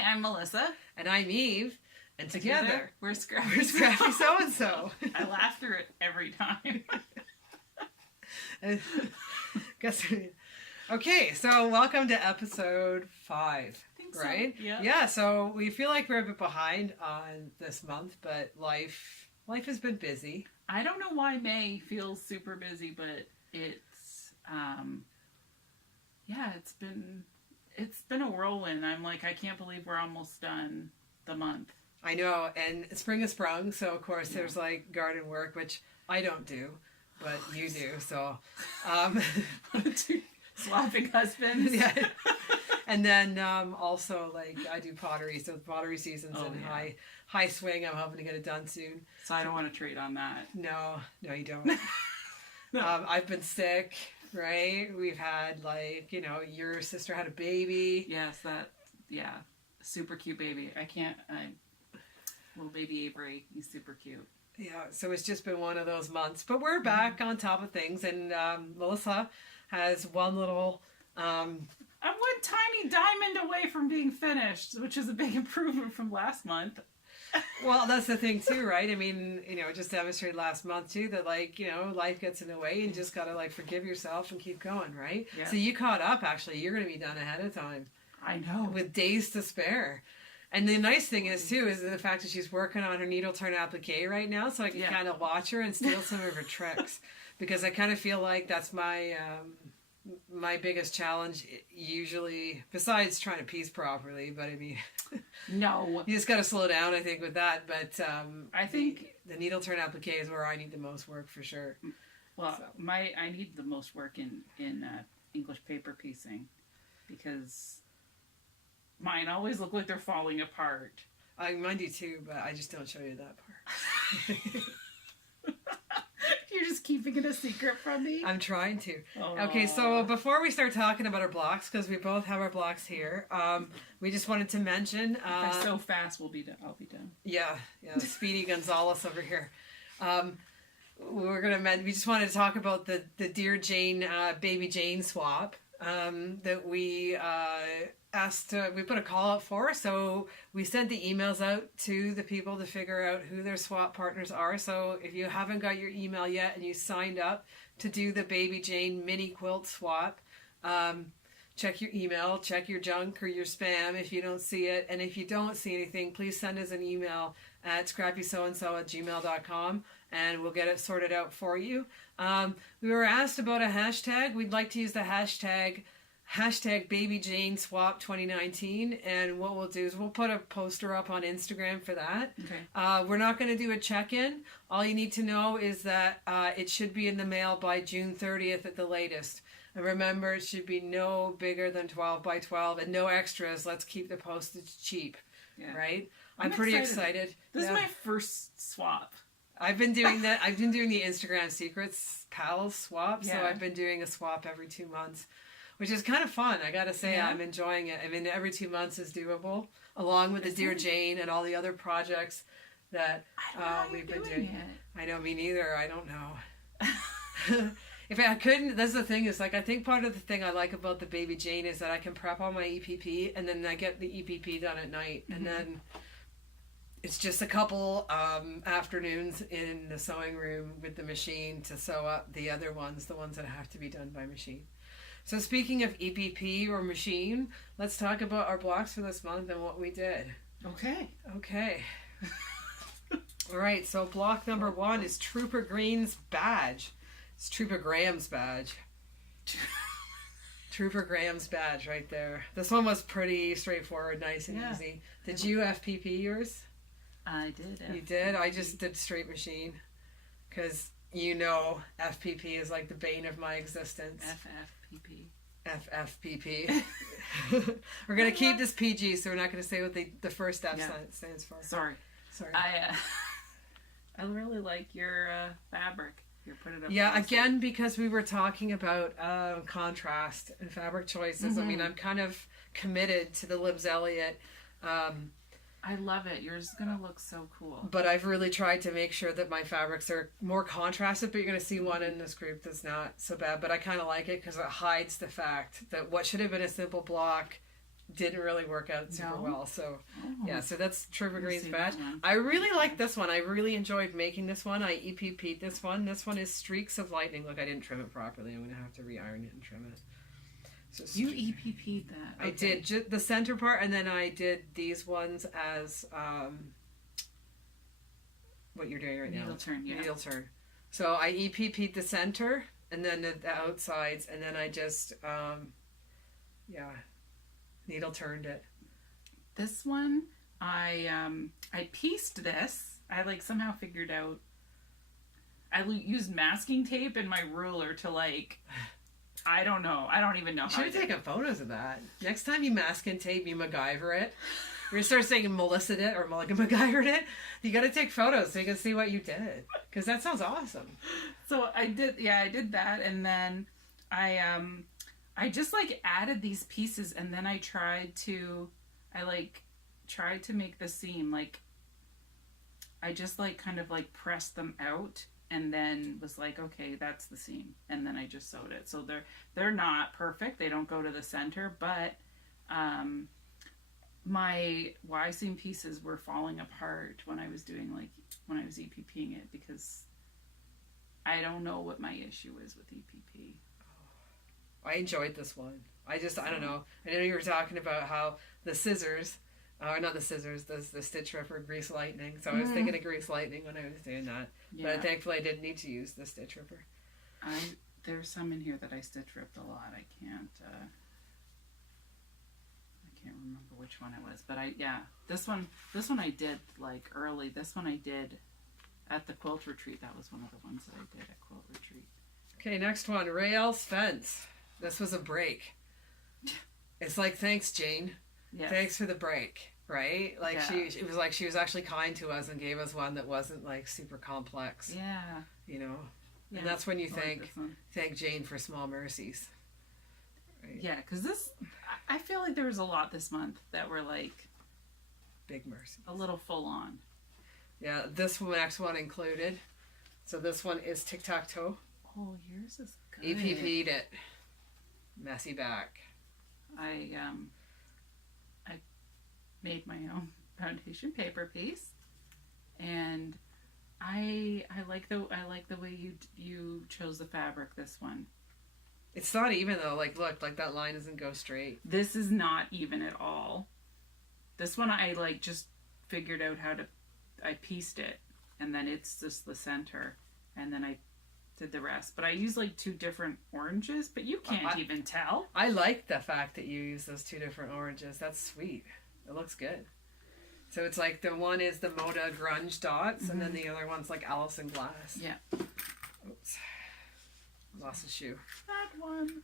Hi, I'm Melissa. And I'm Eve. And together, we're Scrappy. We're Scrappy So-and-so. I laugh through it every time. Guess. Okay, so welcome to episode 5. Right? So. Yeah. Yeah, so we feel like we're a bit behind on this month, but life has been busy. I don't know why May feels super busy, but it's it's been a whirlwind. I'm like, I can't believe we're almost done the month. I know, and spring has sprung, so of course there's like garden work, which I don't do, but you do, so Swapping husbands. Yeah. And then also like I do pottery, so the pottery season's in high swing. I'm hoping to get it done soon. So I don't want to trade on that. No, you don't. No. I've been sick, right? We've had your sister had a baby. Yes, super cute baby. Little baby Avery, he's super cute. Yeah, so it's just been one of those months, but we're back on top of things, and Melissa has one little. I'm one tiny diamond away from being finished, which is a big improvement from last month. Well, that's the thing too, right? I mean, just demonstrated last month too that life gets in the way and just gotta forgive yourself and keep going, right? Yeah. So you caught up. Actually, you're gonna be done ahead of time. I know. With days to spare. And the nice thing is too is the fact that she's working on her needle turn applique right now, so I can kind of watch her and steal some of her tricks, because I kind of feel like that's my my biggest challenge usually, besides trying to piece properly. But I mean, no, you just got to slow down, I think, with that. But I think the needle turn applique is where I need the most work for sure. Well, I need the most work in English paper piecing, because mine always look like they're falling apart. Mine do too, but I just don't show you that part. You're just keeping it a secret from me? I'm trying to. Aww. Okay, so before we start talking about our blocks, because we both have our blocks here, we just wanted to mention... if I'm so fast, I'll be done. Yeah, Speedy Gonzalez over here. We just wanted to talk about the Dear Jane, Baby Jane swap that we... we put a call out for, so we sent the emails out to the people to figure out who their swap partners are. So if you haven't got your email yet and you signed up to do the Baby Jane mini quilt swap, check your email, check your junk or your spam if you don't see it. And if you don't see anything, please send us an email at scrappysoandso@gmail.com and we'll get it sorted out for you. We were asked about a hashtag. We'd like to use the hashtag Baby Jane Swap 2019, and what we'll do is we'll put a poster up on Instagram for that. Okay. We're not going to do a check-in. All you need to know is that it should be in the mail by June 30th at the latest. And remember, it should be no bigger than 12 by 12 and no extras. Let's keep the postage cheap, right? I'm pretty excited. This is my first swap. I've been doing that. I've been doing the Instagram Secrets Pals swap, so I've been doing a swap every 2 months. Which is kind of fun. I gotta say, I'm enjoying it. I mean, every 2 months is doable, along with the Dear Jane and all the other projects that we've been doing. I know, me neither. I don't know. If I couldn't, that's the thing is, I think part of the thing I like about the Baby Jane is that I can prep all my EPP, and then I get the EPP done at night, and then it's just a couple afternoons in the sewing room with the machine to sew up the other ones, the ones that have to be done by machine. So speaking of EPP or machine, let's talk about our blocks for this month and what we did. Okay. All right, so block number 1 is Trooper Green's badge. It's Trooper Graham's badge. Trooper Graham's badge right there. This one was pretty straightforward, nice and easy. Did you FPP yours? I did. You did? I just did straight machine. Because... FPP is like the bane of my existence. FFPP. We're going to keep this PG, so we're not going to say what the first F stands for. Sorry. I really like your fabric. You're putting up. Yeah, again, because we were talking about contrast and fabric choices. I mean, I'm kind of committed to the Libs Elliot I love it. Yours is going to look so cool. But I've really tried to make sure that my fabrics are more contrasted, but you're going to see one in this group that's not so bad. But I kind of like it because it hides the fact that what should have been a simple block didn't really work out super No? well. So Oh, yeah, so that's Trevor let me Green's see batch. that one. I really like this one. I really enjoyed making this one. I EPP'd this one. This one is Streaks of Lightning. Look, I didn't trim it properly. I'm going to have to re-iron it and trim it. So You EPP'd that. I Okay. did the center part, and then I did these ones as what you're doing right now. Needle turn, yeah. Needle turn. So I EPP'd the center, and then the outsides, and then I just needle turned it. This one, I pieced this. I like somehow figured out. I used masking tape and my ruler to like. I don't know. I don't even know. You How should I have did taken photos of that. Next time you mask and tape, you MacGyver it. We're gonna start saying Melissa it or Mulligan MacGyvered it. You got to take photos so you can see what you did, because that sounds awesome. So I did. Yeah, I did that, and then I just like added these pieces, and then I tried to make the seam like. I just like kind of like pressed them out, and then was like, okay, that's the seam, and then I just sewed it. So they're not perfect. They don't go to the center, but my Y seam pieces were falling apart when I was EPPing it, because I don't know what my issue is with EPP. I enjoyed this one. I don't know. I know you were talking about how the scissors, not the scissors, the Stitch Ripper Grease Lightning. So I was thinking of Grease Lightning when I was doing that. Yeah. But thankfully I didn't need to use the Stitch Ripper. There's some in here that I stitch ripped a lot. I can't remember which one it was, but this one I did like early. This one I did at the quilt retreat. That was one of the ones that I did at quilt retreat. Okay, next one, Raelle Spence. This was a break. It's like, thanks, Jane. Yes. Thanks for the break, right? Like Yeah. she was like, she was actually kind to us and gave us one that wasn't like super complex, Yeah. you know. Yeah. And that's when you I like thank this one. Jane for small mercies. Right? Yeah, because I feel like there was a lot this month that were like Big mercy. a little full on. Yeah, this one, next one included. So this one is Tic Tac Toe. Oh, yours is good. EPP'd it. Messy back. I made my own foundation paper piece, and I like the way you chose the fabric. This one. It's not even though. Like, look, like that line doesn't go straight. This is not even at all. This one I like just figured out I pieced it, and then it's just the center, and then I did the rest. But I used like two different oranges, but you can't even tell. I like the fact that you use those two different oranges. That's sweet. It looks good. So it's like the one is the Moda Grunge dots, and then the other one's like Allison Glass. Yeah. Oops. Lost a shoe. That one.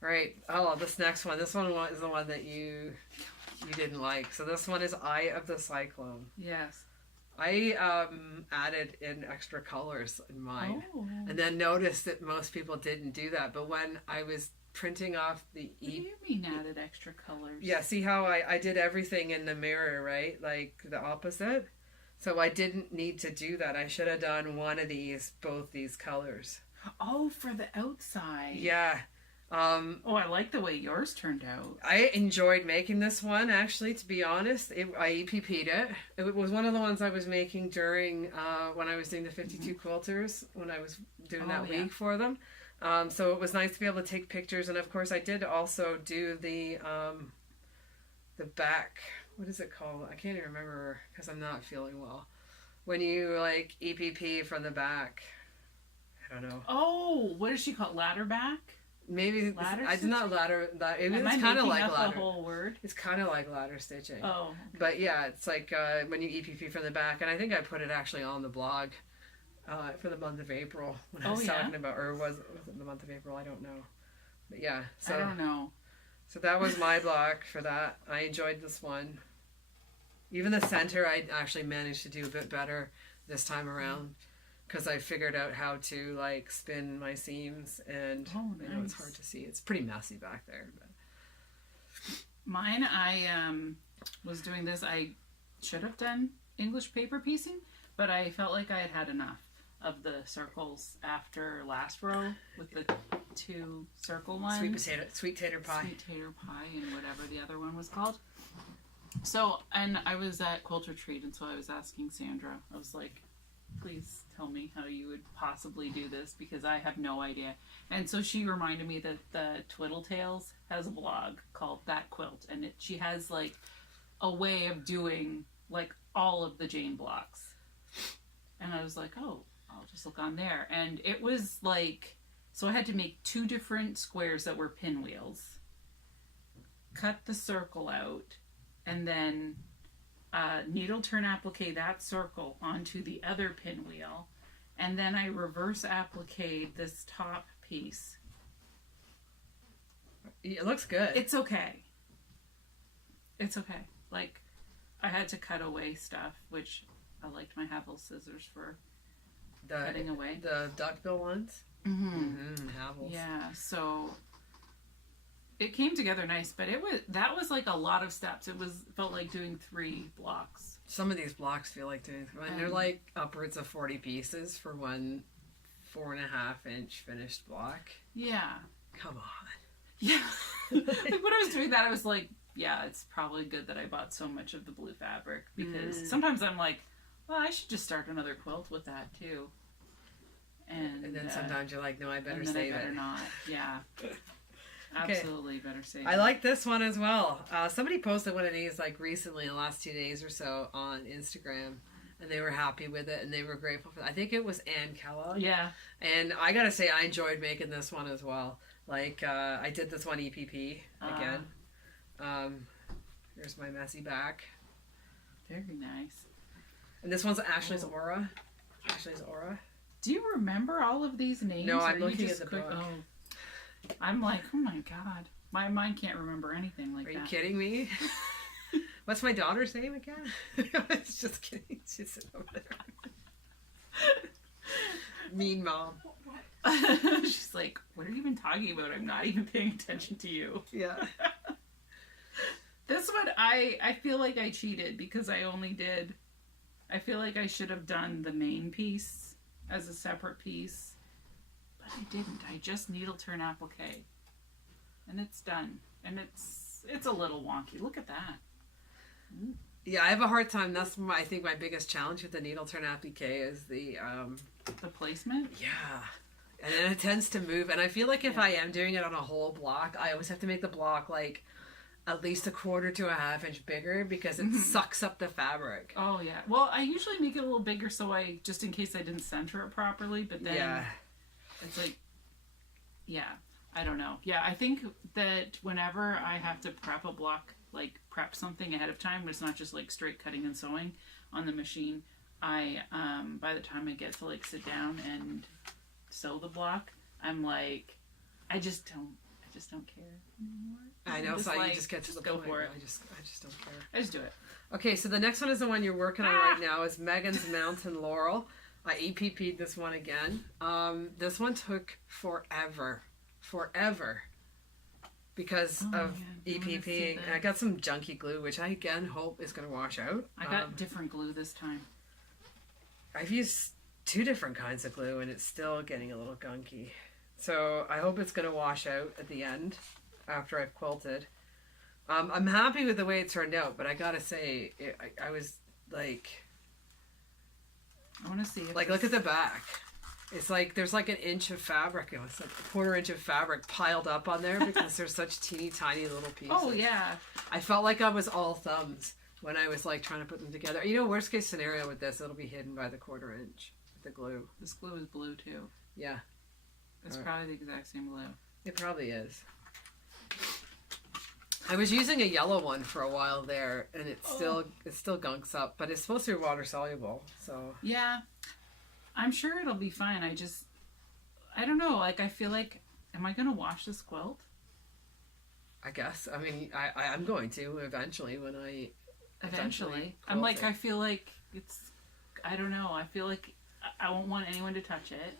Right. Oh, this next one. This one is the one that you didn't like. So this one is Eye of the Cyclone. Yes. I added in extra colors in mine, Oh. and then noticed that most people didn't do that. But when I was printing off the What do you mean added extra colors? yeah, see how I did everything in the mirror, right? Like the opposite. So I didn't need to do that. I should have done one of these, both these colors. Oh, for the outside. Yeah. Oh, I like the way yours turned out. I enjoyed making this one, actually, to be honest. I EPP'd it. It was one of the ones I was making during when I was doing the 52 quilters, when I was doing that yeah. week for them. So it was nice to be able to take pictures. And, of course, I did also do the back. What is it called? I can't even remember because I'm not feeling well. When you, like, EPP from the back. I don't know. Oh, what does she call it? Ladder back? Maybe Ladder it's not ladder. It Am I is kind of making like up ladder. the whole word? It's kind of like ladder stitching. Oh. Okay. But yeah, it's like when you EPP from the back, and I think I put it actually on the blog for the month of April when I was talking about, or was it the month of April? I don't know. But yeah, so I don't know. So that was my block for that. I enjoyed this one. Even the center, I actually managed to do a bit better this time around, because I figured out how to like spin my seams, and Oh, I know it's nice. hard to see. It's pretty messy back there. But. Mine, I was doing this. I should have done English paper piecing, but I felt like I had had enough of the circles after last row with the two circle ones. Sweet tater pie. Sweet tater pie and whatever the other one was called. So, and I was at Quilt Retreat, and so I was asking Sandra, I was like, please tell me how you would possibly do this, because I have no idea. And so she reminded me that the Twiddle Tales has a blog called That Quilt, and she has like a way of doing like all of the Jane blocks. And I was like, oh, I'll just look on there. And it was like, so I had to make 2 different squares that were pinwheels, cut the circle out, and then needle turn applique that circle onto the other pinwheel, and then I reverse applique this top piece. It looks good. It's okay. It's okay. Like, I had to cut away stuff, which I liked my Havel scissors for cutting away. The duckbill ones? Havels. Yeah, so it came together nice, but that was like a lot of steps. Felt like doing 3 blocks. Some of these blocks feel like doing, and they're like upwards of 40 pieces for one 4.5-inch finished block. Yeah. Come on. Yeah. Like when I was doing that, I was like, yeah, it's probably good that I bought so much of the blue fabric, because sometimes I'm like, well, I should just start another quilt with that too. And then sometimes you're like, no, I better save it. I better not. Yeah. Absolutely, better save I like this one as well. Somebody posted one of these like recently in the last 2 days or so on Instagram, and they were happy with it and they were grateful for it. I think it was Ann Kellogg. Yeah. And I gotta say, I enjoyed making this one as well. Like, I did this one EPP again. Here's my messy back. Very nice. And this one's Ashley's Aura. Ashley's Aura. Do you remember all of these names? No, I'm looking at the book. Oh. I'm like, oh my god. My mind can't remember anything like that. Are you kidding me? What's my daughter's name again? It's just kidding. She's sitting over there. Mean mom. She's like, what are you even talking about? I'm not even paying attention to you. Yeah. This one, I feel like I cheated because I feel like I should have done the main piece as a separate piece. But I didn't. I just needle turn applique. And it's done. And it's a little wonky. Look at that. Yeah, I have a hard time. That's I think my biggest challenge with the needle turn applique is the placement? Yeah. And then it tends to move. And I feel like if I am doing it on a whole block, I always have to make the block like at least 1/4 to 1/2 inch bigger, because it sucks up the fabric. Oh yeah. Well, I usually make it a little bigger so just in case I didn't center it properly, but then it's like, yeah, I don't know. Yeah, I think that whenever I have to prep a block, like prep something ahead of time, but it's not just like straight cutting and sewing on the machine, I by the time I get to like sit down and sew the block, I'm like, I just don't care anymore. I know, so like, you just get to the go point. for it. I just don't care. I just do it. Okay, so the next one is the one you're working on right now. Is Megan's Mountain Laurel. I EPP'd this one again. This one took forever. Because of EPPing. I got some junky glue, which I again hope is going to wash out. I got different glue this time. I've used 2 different kinds of glue and it's still getting a little gunky. So I hope it's going to wash out at the end after I've quilted. I'm happy with the way it turned out, but I gotta say, I was like... I want to see if like, look at the back. It's like there's like an inch of fabric. It's like 1/4 inch of fabric piled up on there because there's such teeny tiny little pieces. Oh yeah. I felt like I was all thumbs when I was like trying to put them together. You know, worst case scenario with this, it'll be hidden by the 1/4 inch with the glue. This glue is blue too. Yeah. It's probably the exact same glue. It probably is. I was using a yellow one for a while there, and it still gunks up, but it's supposed to be water soluble. So yeah, I'm sure it'll be fine. I don't know. Like, I feel like, am I gonna wash this quilt? I guess. I mean, I'm going to eventually when I. Eventually, I'm like, I feel like it's. I don't know. I feel like I won't want anyone to touch it.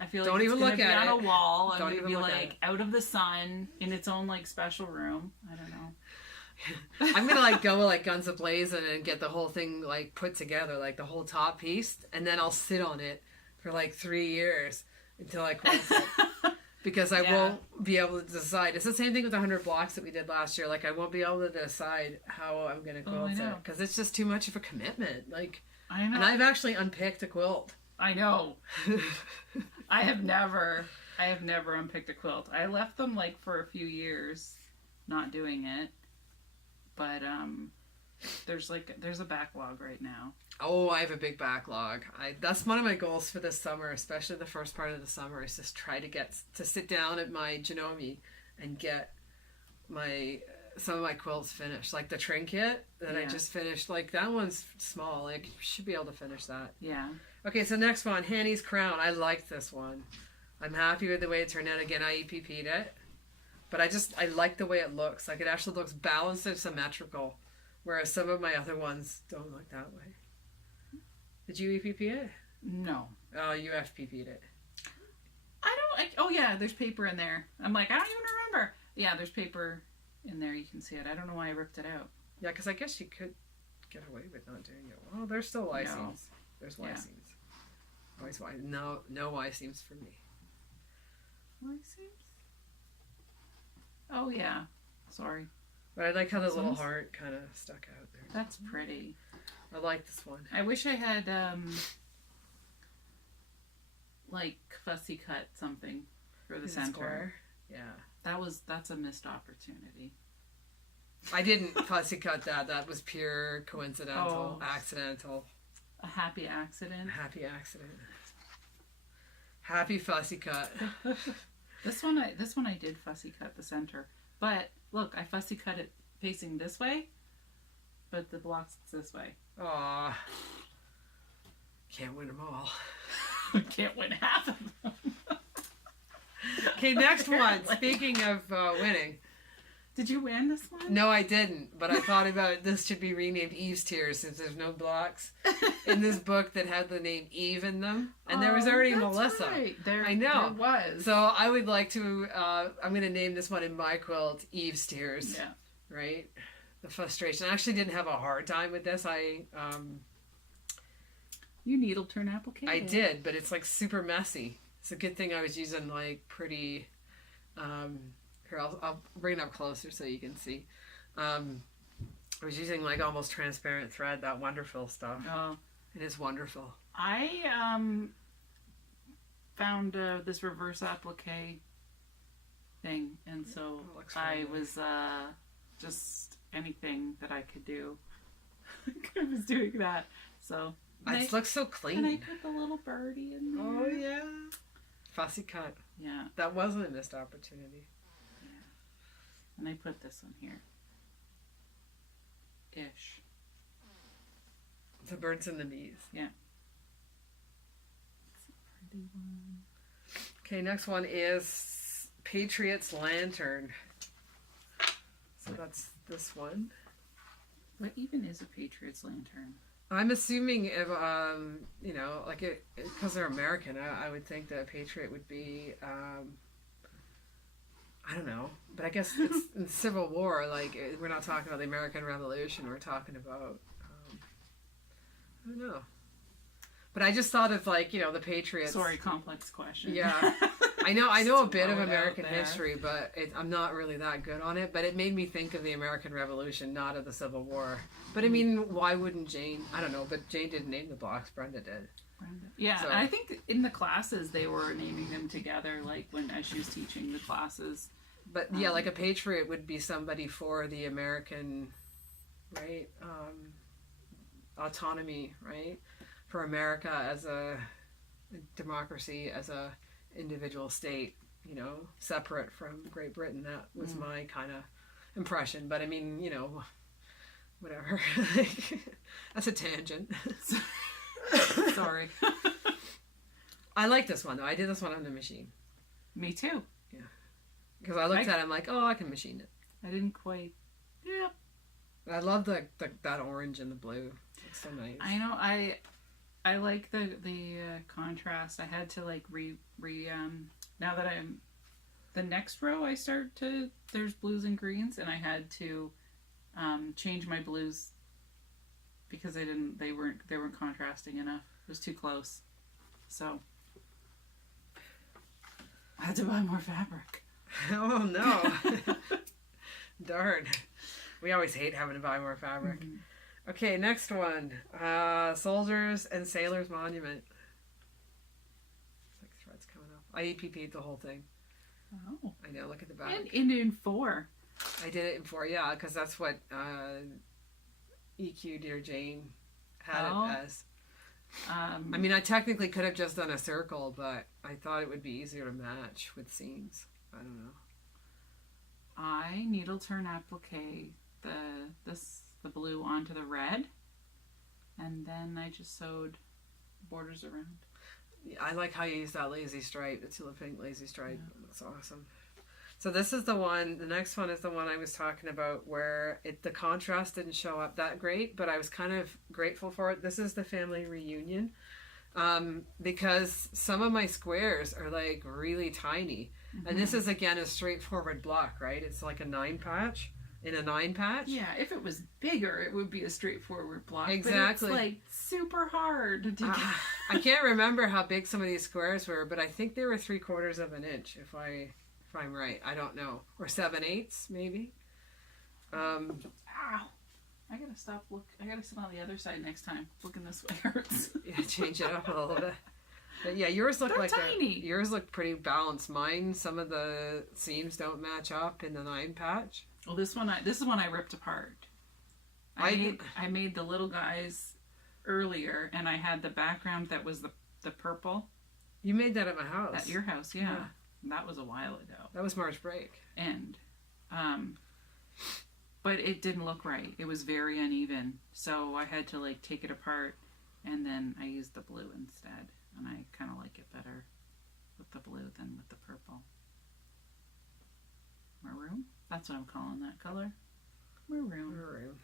I feel like don't it's even gonna look be at on it. a wall. I'm don't gonna even be look like out of the sun in its own like special room. I don't know. I'm gonna like go like guns a-blazing and get the whole thing like put together, like the whole top piece, and then I'll sit on it for like 3 years until I quilt it. because I won't be able to decide. It's the same thing with the 100 blocks that we did last year. Like, I won't be able to decide how I'm going to quilt it because it's just too much of a commitment. Like, I know. And I've actually unpicked a quilt. I know. I have never unpicked a quilt. I left them like for a few years, not doing it. But there's a backlog right now. Oh, I have a big backlog. That's one of my goals for this summer, especially the first part of the summer, is just try to sit down at my Janome and get some of my quilts finished. Like the trinket that I just finished, like that one's small. Like, should be able to finish that. Yeah. Okay, so next one, Hanny's Crown. I like this one. I'm happy with the way it turned out. Again, I EPP'd it. But I like the way it looks. Like, it actually looks balanced and symmetrical. Whereas some of my other ones don't look that way. Did you EPP it? No. Oh, you FPP'd it. Oh yeah, there's paper in there. I'm like, I don't even remember. Yeah, there's paper in there. You can see it. I don't know why I ripped it out. Yeah, because I guess you could get away with not doing it. Well, there's still Y seams. No. There's Y seams. Always Y. No Y seams for me. Y seams? Oh yeah. Sorry. But I like how the little heart kind of stuck out there. That's pretty. I like this one. I wish I had like fussy cut something for the center. Square? Yeah. That's a missed opportunity. I didn't fussy cut that. That was pure coincidental, accidental. A happy accident. A happy accident. Happy fussy cut. This one I did fussy cut the center. But look, I fussy cut it facing this way, but the block's this way. Aw. Can't win them all. Can't win half of them. Okay, next one. Speaking of winning. Did you win this one? No, I didn't. But I thought about this should be renamed Eve's Tears since there's no blocks in this book that had the name Eve in them. And there was already Melissa. Right. I know. There was. So I would like to, I'm going to name this one in my quilt Eve's Tears. Yeah. Right? The frustration. I actually didn't have a hard time with this. You needle turn applique. I did, but it's like super messy. It's a good thing I was using like pretty, here, I'll bring it up closer so you can see. I was using like almost transparent thread, that wonderful stuff. Oh. It is wonderful. I found this reverse applique thing, and so I was just anything that I could do. I was doing that. So it looks so clean. And I put the little birdie in there. Oh yeah. Fussy cut. Yeah. That wasn't a missed opportunity. And I put this one here. Ish. The birds and the bees. Yeah. It's a pretty one. Okay, next one is Patriot's Lantern. So that's this one. What even is a Patriot's Lantern? I'm assuming if, like because they're American, I would think that a Patriot would be, I don't know, but I guess it's in the Civil War. Like, we're not talking about the American Revolution. We're talking about, I don't know. But I just thought of like, the Patriots. Sorry, complex question. Yeah, I know a bit of American history, but I'm not really that good on it. But it made me think of the American Revolution, not of the Civil War. But I mean, why wouldn't Jane? I don't know, but Jane didn't name the blocks. Brenda did. Yeah, so. And I think in the classes they were naming them together, like as she was teaching the classes. But yeah, like a patriot would be somebody for the American, right? Autonomy, right? For America as a democracy, as a individual state, separate from Great Britain. That was my kind of impression. But I mean, whatever. That's a tangent. Sorry. I like this one though. I did this one on the machine. Me too. Yeah. Because I looked at it, I'm like, oh, I can machine it. I didn't quite. Yeah. I love that orange and the blue. It's so nice. I know. I like the contrast. I had to like now that I'm the next row I start to there's blues and greens, and I had to change my blues because they weren't contrasting enough. It was too close. So I had to buy more fabric. Oh no. Darn. We always hate having to buy more fabric. Mm-hmm. Okay, next one. Soldiers and Sailors Monument. It's like threads coming up. I EPP'd the whole thing. Oh. I know, look at the back. And in 4. I did it in 4, yeah, because that's what EQ Dear Jane had it as. I mean, I technically could have just done a circle, but I thought it would be easier to match with seams. I don't know. I needle turn applique the blue onto the red, and then I just sewed borders around. Yeah, I like how you use that lazy stripe, the Tula Pink lazy stripe. Yeah. That's awesome. So this is the one. The next one is the one I was talking about where the contrast didn't show up that great, but I was kind of grateful for it. This is the family reunion, because some of my squares are like really tiny, and this is again a straightforward block, right? It's like a 9 patch in a 9 patch. Yeah, if it was bigger, it would be a straightforward block. Exactly. But it's like super hard to get. I can't remember how big some of these squares were, but I think they were 3/4 of an inch, if I'm right. I don't know. Or 7/8 maybe. Ow. I gotta stop I gotta sit on the other side next time. Looking this way hurts. Yeah, change it up a little bit. But yeah, yours look like tiny. Yours look pretty balanced. Mine, some of the seams don't match up in the 9 patch. Well, this is one I ripped apart. I made the little guys earlier, and I had the background that was the purple. You made that at my house. At your house, yeah. That was a while ago. That was March break. And, but it didn't look right. It was very uneven. So I had to like take it apart, and then I used the blue instead. And I kind of like it better with the blue than with the purple. Maroon? That's what I'm calling that color. Maroon.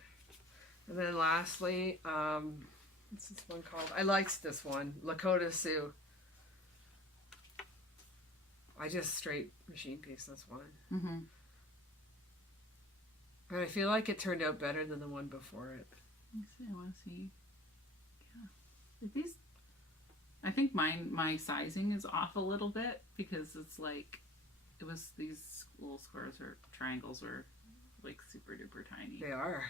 And then lastly, what's this one called? I liked this one. Lakota Sioux. I just straight machine pieced this one. Mm-hmm. But I feel like it turned out better than the one before it. Let me see. I want to see. Yeah. Like these. I think my sizing is off a little bit because it's like, it was these little squares or triangles are like super duper tiny. They are.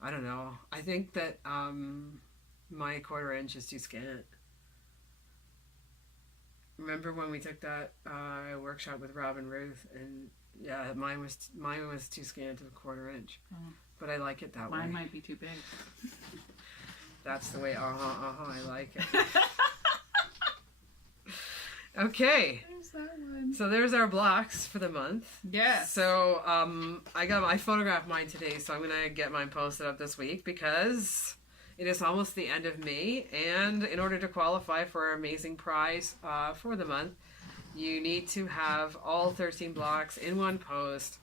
I don't know. I think that my 1/4 inch is too scant. Remember when we took that workshop with Robin Ruth, and yeah, mine was too scant of a 1/4 inch. Oh. But I like it that way. Mine might be too big. That's the way. I like it. Okay. There's that one. So there's our blocks for the month. Yes. So I photographed mine today, so I'm gonna get mine posted up this week because it is almost the end of May, and in order to qualify for our amazing prize for the month, you need to have all 13 blocks in one post.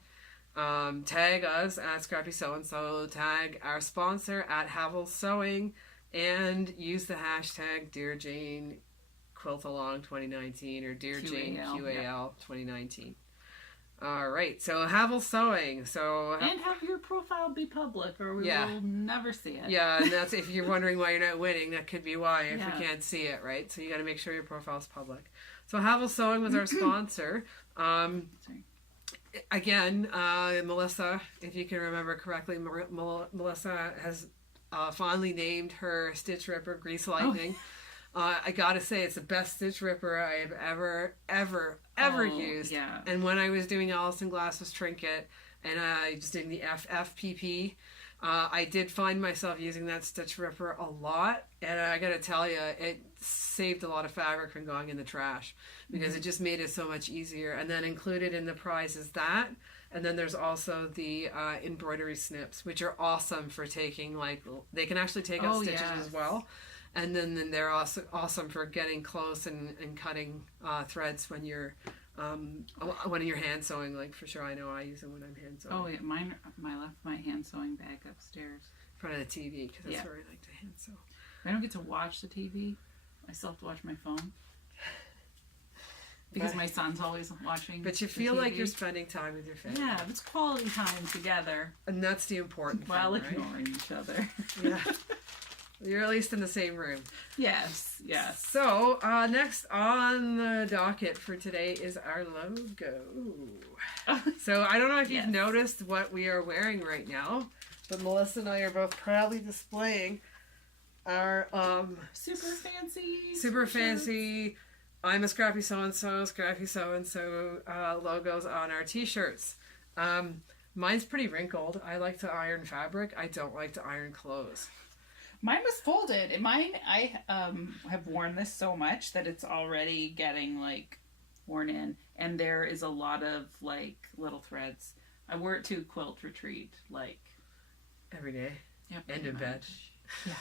Tag us at Scrappy So and So, tag our sponsor at Havel Sewing, and use the hashtag Dear Jane Quilt Along 2019 or Dear Jane QAL 2019. All right, so Havel Sewing. And have your profile be public, or we will never see it. Yeah, and that's if you're wondering why you're not winning, that could be why if we can't see it, right? So you got to make sure your profile's public. So Havel Sewing was our sponsor. Again, Melissa, if you can remember correctly, Melissa has fondly named her Stitch Ripper Grease Lightning. I gotta say, it's the best Stitch Ripper I have ever used. Yeah. And when I was doing Alison Glass's Trinket, and I was doing the FFPP, I did find myself using that Stitch Ripper a lot, and I gotta tell you, it saved a lot of fabric from going in the trash because it just made it so much easier. And then included in the prize is that, and then there's also the embroidery snips, which are awesome for taking, like, they can actually take out stitches as well. And then they're also awesome for getting close and cutting threads when you're hand sewing. Like, for sure, I know I use them when I'm hand sewing. Oh yeah, I left my hand sewing bag upstairs in front of the TV because that's where I like to hand sew. I don't get to watch the TV. I still have to watch my phone because my son's always watching. But you feel like you're spending time with your family. Yeah, it's quality time together, and that's the important while thing, ignoring each other. Yeah. You're at least in the same room. Yes, yes. So, next on the docket for today is our logo. So, I don't know if you've noticed what we are wearing right now, but Melissa and I are both proudly displaying our super fancy I'm a Scrappy so-and-so, Scrappy so-and-so logos on our t-shirts. Mine's pretty wrinkled. I like to iron fabric. I don't like to iron clothes. Mine was folded. And mine, I have worn this so much that it's already getting, like, worn in. And there is a lot of, like, little threads. I wore it to quilt retreat, like... Every day? Yeah, and in bed. Yeah.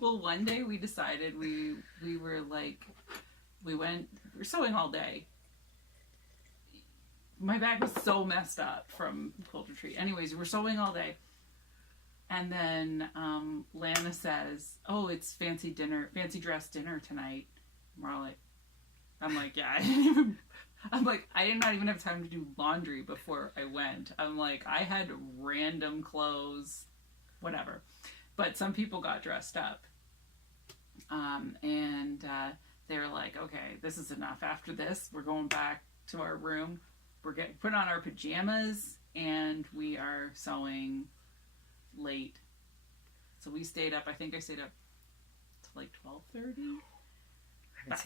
Well, one day we decided we were, like... We were sewing all day. My back was so messed up from quilt retreat. Anyways, we were sewing all day. And then Lana says, "Oh, it's fancy dress dinner tonight." And we're all like, I'm like, yeah, I did not even have time to do laundry before I went. I'm like, I had random clothes, whatever. But some people got dressed up. And they were like, okay, this is enough. After this, we're going back to our room. We're getting put on our pajamas, and we are sewing late. So we stayed up. I think I stayed up to like 12:30. I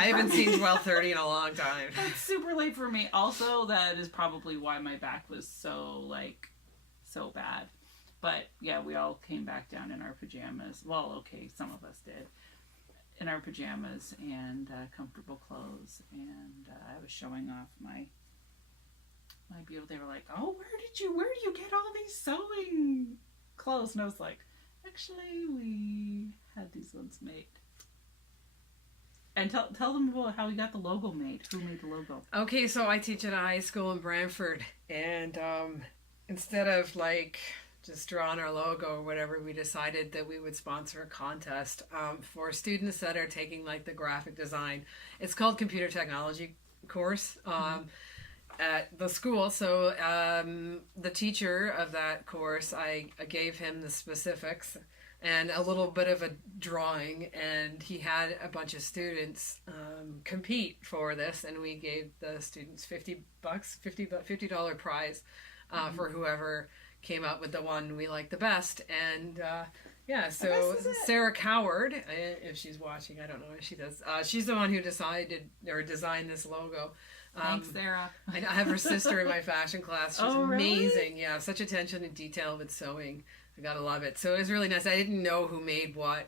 haven't seen 12:30 in a long time. That's super late for me. Also, that is probably why my back was so bad. But yeah, we all came back down in our pajamas. Well, okay, some of us did. In our pajamas and comfortable clothes, and I was showing off my beautiful. They were like, "Oh, where do you get all these sewing clothes?" And I was like, "Actually, we had these ones made." And tell them about how we got the logo made. Who made the logo? Okay, so I teach at a high school in Brantford, and instead of like just drawing our logo or whatever, we decided that we would sponsor a contest for students that are taking like the graphic design. It's called computer technology course at the school. So the teacher of that course, I gave him the specifics and a little bit of a drawing, and he had a bunch of students compete for this, and we gave the students $50 prize for whoever came up with the one we liked the best. And so Sarah Coward, if she's watching, I don't know if she does, she's the one who decided or designed this logo. Thanks, Sarah. I have her sister in my fashion class. She's amazing. Really? Yeah, such attention to detail with sewing. I gotta love it. So it was really nice. I didn't know who made what.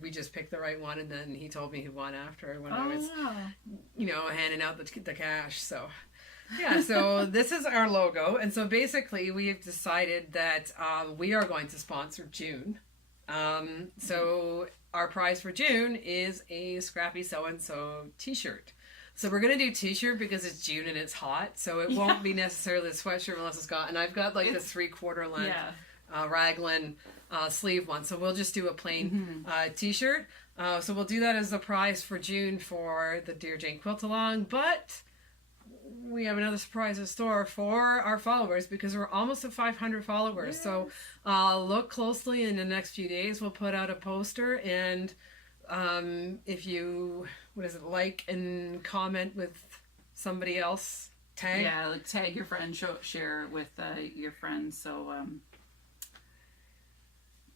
We just picked the right one, and then he told me who won after when I was, handing out the cash. So, yeah. So this is our logo, and so basically we've decided that we are going to sponsor June. So our prize for June is a Scrappy So-and-So T-shirt. So we're going to do T-shirt because it's June and it's hot, so it won't be necessarily the sweatshirt Melissa's got. And I've got like the 3/4 length raglan sleeve one. So we'll just do a plain T-shirt. So we'll do that as the prize for June for the Dear Jane Quilt Along. But we have another surprise in store for our followers because we're almost at 500 followers. Yes. So look closely in the next few days. We'll put out a poster, and if you like and comment with somebody else, tag your friend, share with your friends, so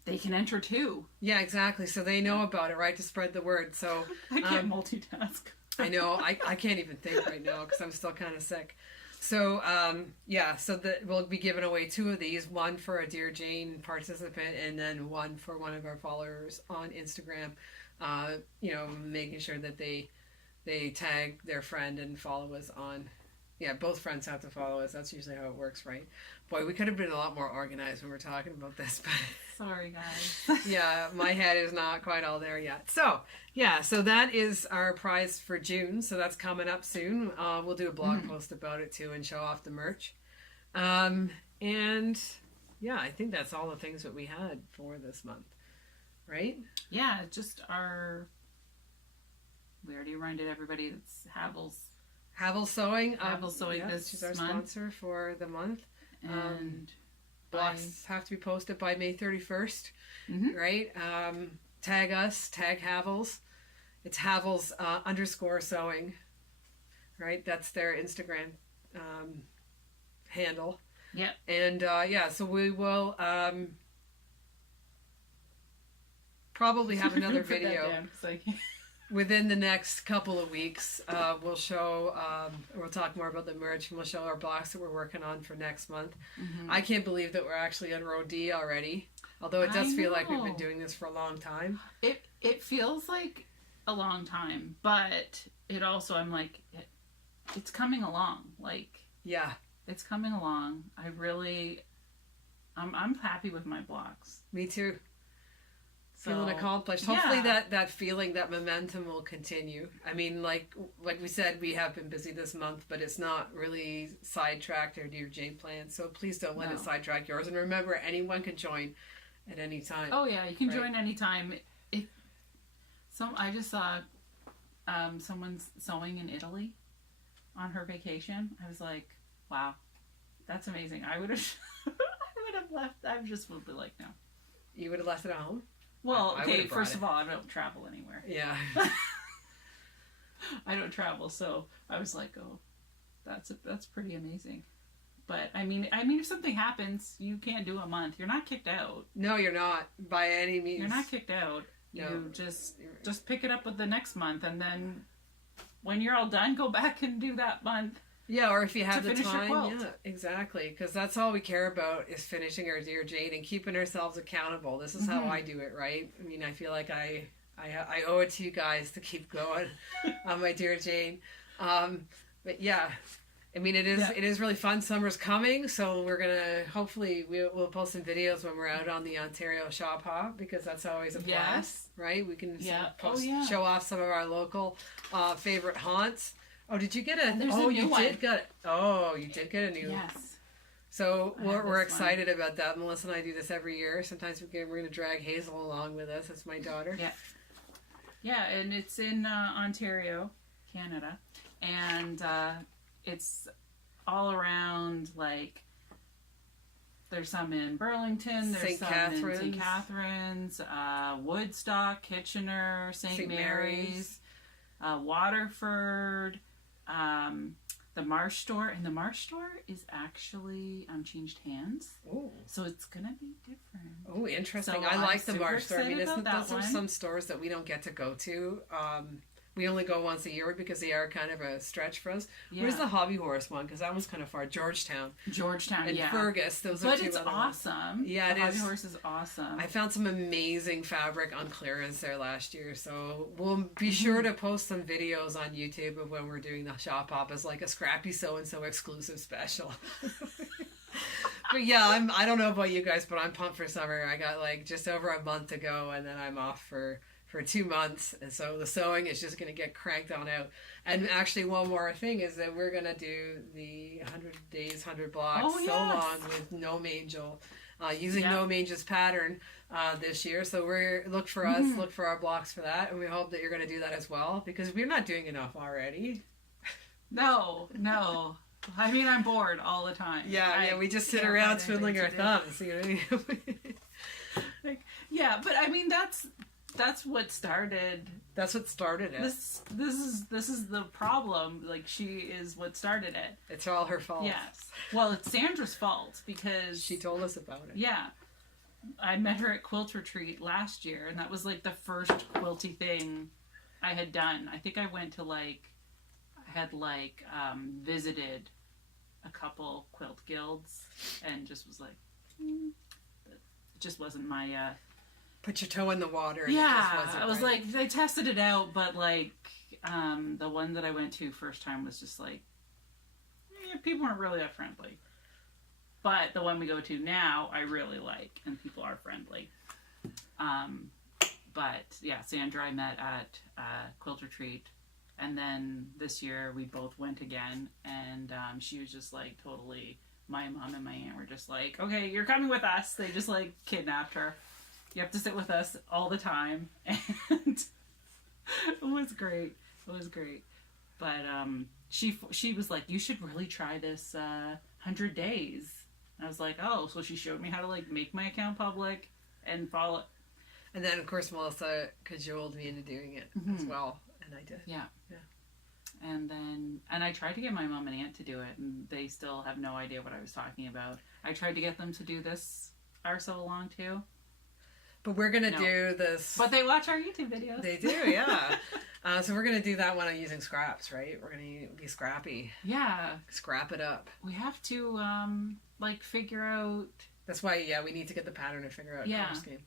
they can enter too. Yeah, exactly, so they know about it, right, to spread the word. So I can't multitask. I know, I can't even think right now because I'm still kind of sick. So so we'll be giving away 2 of these, one for a Dear Jane participant and then one for one of our followers on Instagram. Making sure that they tag their friend and follow us on. Yeah, both friends have to follow us. That's usually how it works, right? Boy, we could have been a lot more organized when we're talking about this, but sorry, guys. Yeah, my head is not quite all there yet. So that is our prize for June. So that's coming up soon. We'll do a blog post about it too and show off the merch. I think that's all the things that we had for this month. Right? Yeah, just we already reminded everybody it's Havel's Sewing. Havel's Sewing this she's our month. sponsor for the month. And blocks have to be posted by May 31st, right? Tag us, tag Havels. It's Havels _ sewing, right? That's their Instagram handle. Yeah. And so we will probably have another video within the next couple of weeks. We'll show, we'll talk more about the merch, and we'll show our blocks that we're working on for next month. I can't believe that we're actually on Row D already, although it does feel like we've been doing this for a long time. It feels like a long time, but it also, I'm like, it's coming along. Like, yeah, it's coming along. I'm happy with my blocks. Me too. So, feeling accomplished. Hopefully that feeling, that momentum will continue. I mean, like we said, we have been busy this month, but it's not really sidetracked our Dear Jane plan. So please don't let it sidetrack yours. And remember, anyone can join at any time. Oh yeah, you can join anytime. I just saw someone sewing in Italy on her vacation. I was like, wow, that's amazing. I would have left. I just would be like, no. You would have left it at home? Well, okay, first of all, I don't travel anywhere. Yeah. I don't travel, so I was like, oh, that's pretty amazing. But I mean, if something happens, you can't do a month. You're not kicked out. No, you're not, by any means. You're not kicked out. No. You just pick it up with the next month, and then when you're all done, go back and do that month. Yeah, or if you have the time, yeah, exactly. Because that's all we care about is finishing our Dear Jane and keeping ourselves accountable. This is how I do it, right? I mean, I feel like I owe it to you guys to keep going on my Dear Jane. But yeah, I mean, it is really fun. Summer's coming, so we're gonna hopefully we'll post some videos when we're out on the Ontario Shop Hop, because that's always a blast, right? We can show off some of our local favorite haunts. Oh, did you get a? You did get a new. Yes. So we're excited about that. Melissa and I do this every year. Sometimes we're going to drag Hazel along with us. That's my daughter. Yeah. Yeah, and it's in Ontario, Canada, and it's all around. Like, there's some in Burlington. There's some in St. Catharines, Woodstock, Kitchener, St. Mary's, Waterford. The Marsh store, and the Marsh store is actually changed hands. Oh, so it's gonna be different. Oh, interesting. So I like the Marsh store. I mean, those are some stores that we don't get to go to. We only go once a year because they are kind of a stretch for us. Yeah. Where's the Hobby Horse one? Because that one's kind of far. Georgetown, and Fergus. Those are two. But it's awesome. Yeah, the Hobby Horse is awesome. I found some amazing fabric on clearance there last year, so we'll be sure to post some videos on YouTube of when we're doing the shop hop as like a Scrappy So and So exclusive special. But yeah, I don't know about you guys, but I'm pumped for summer. I got like just over a month to go, and then I'm off for 2 months, and so the sewing is just going to get cranked on out. And actually, one more thing is that we're going to do the 100 days, 100 blocks sew along with Gnome Angel, using Gnome Angel's pattern this year. So look for us, look for our blocks for that, and we hope that you're going to do that as well, because we're not doing enough already. No. I mean, I'm bored all the time. Yeah, we just sit around twiddling our thumbs. You know? Yeah, but I mean, that's what started. That's what started it. This is the problem. Like, she is what started it. It's all her fault. Yes. Well, it's Sandra's fault because she told us about it. Yeah. I met her at Quilt Retreat last year, and that was like the first quilty thing I had done. I think I went to visited a couple quilt guilds and just was like, it just wasn't my put your toe in the water. Yeah, I was like, they tested it out, but like, the one that I went to first time was just like, people weren't really that friendly. But the one we go to now, I really like, and people are friendly. But yeah, Sandra I met at Quilt Retreat, and then this year we both went again, and she was just like totally. My mom and my aunt were just like, okay, you're coming with us. They just like kidnapped her. You have to sit with us all the time, and it was great. It was great, but she was like, you should really try this 100 days. I was like, oh, so she showed me how to like make my account public and follow. And then of course Melissa cajoled me into doing it as well, and I did. Yeah. And I tried to get my mom and aunt to do it, and they still have no idea what I was talking about. I tried to get them to do this Are So Along too. But we're going to do this. But they watch our YouTube videos. They do, yeah. So we're going to do that one on using scraps, right? We're going to be scrappy. Yeah. Scrap it up. We have to, like, figure out... That's why, yeah, we need to get the pattern and figure out color scheme.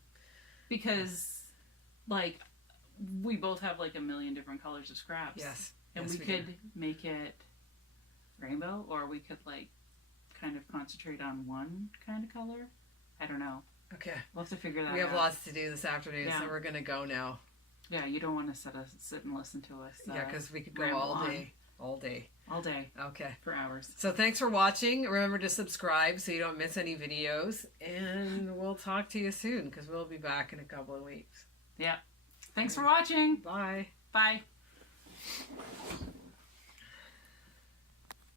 Because, like, we both have, like, a million different colors of scraps. Yes. And we could make it rainbow, or we could, like, kind of concentrate on one kind of color. I don't know. Okay. We'll have to figure that out. We have lots to do this afternoon, so we're going to go now. Yeah, you don't want to sit and listen to us. Yeah, because we could go all day. All day. All day. Okay. For hours. So thanks for watching. Remember to subscribe so you don't miss any videos. And we'll talk to you soon, because we'll be back in a couple of weeks. Yeah. Thanks for watching. Bye. Bye.